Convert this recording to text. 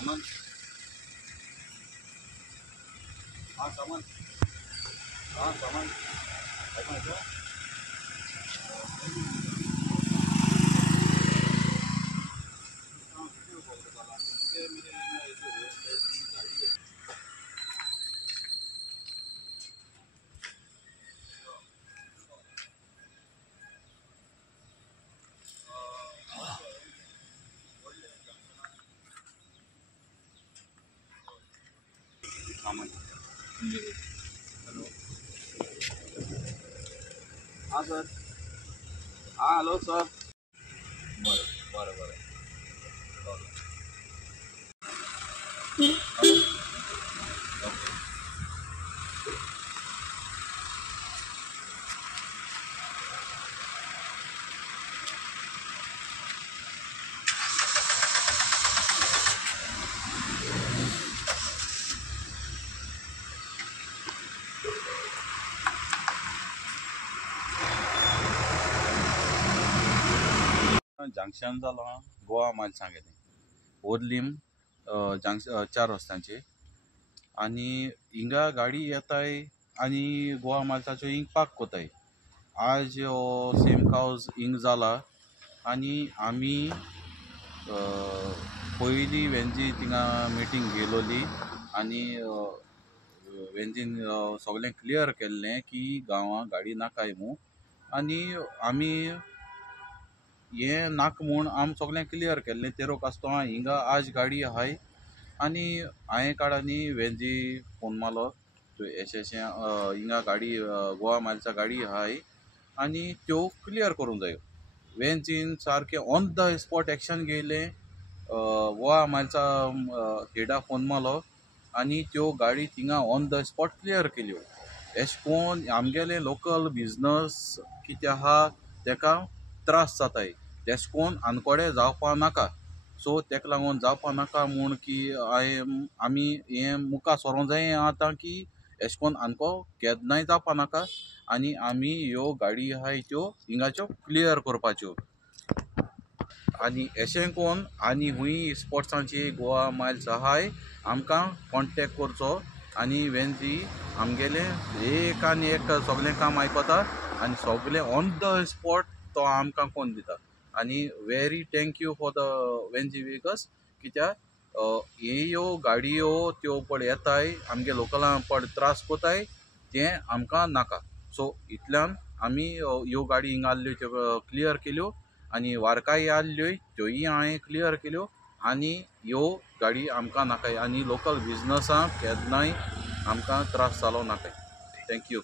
सामान सामान सामान सामान हेलो हाँ सर हाँ हॅलो सर बरं बरं बरं ओके जंक्शन जालो गोवा मायल सांगेले ओर्लीम जंक्शन 4 रस्त्यांचे आनी हिंगा गाडी येताय आनी गोवा मालसाच्यो हिंग पार्क कोताय आज सेम काउज हिंग जाला आनी आमी पयली वेंजी थिंगा मिटींग गेलोली आनी वेंजीन सगळें क्लियर केल्लें की गांवां गाडी नाकाय मू आनी आमी ये नाक म्हूण आम सगळें क्लियर केल्लें तेरोक आसतना हिंगा आज गाडी आहाय आनी हांवें काडांनी वेंजी फोन मारलो अशें हिंगा गाडी गोवा मायल्सा गाडी आहाय आनी त्यो क्लियर करूंक जायो वेंजीन सारकें ऑन द स्पॉट एक्शन घेयलें गोवा मायल्सा हेडा फोन मारलो आनी त्यो गाडी थिंगा ऑन द स्पॉट क्लियर केल्यो अशें कोन्न आमगेलें लोकल बिजनस कितें आहा तेका त्रास जाताय तेश कोन्न आनकोडे जावपा नाका सो तेका लागून जावपा नाका म्हूण की आमी हें मुखार सोरों जाय आतां की अशें कोन्न आनको केन्नाय जावपा नाका आनी आमी ह्यो गाडी आहाय त्यो हिंगाच्यो क्लियर करपाच्यो आनी अशें कोन्न आनी हुंय स्पोर्ट्सांची गोवा मायल्स आहाय आमकां कॉन्टेक्ट करचो आनी वेंजी आमगेलें एक आनी एक सगळें काम आयकोता आनी सगळें ऑन द स्पॉट तो आमकां कोन्न दिता आनी very thank you for the Venzy vehicles कित्याक ह्यो गाडयो त्यो पड येताय आमगे लोकलां पड त्रास कोताय तें आमकां नाका सो इतल्यान आमी ह्यो गाडी हिंगा आहल्यो त्यो क्लियर केल्यो आनी वारकाय आहल्योय त्योय हांवें क्लियर केल्यो आनी ह्यो गाडी आमकां नाकाय आनी लोकल बिजनसांक केन्नाय आमकां त्रास जालो नाकाय थँक्यू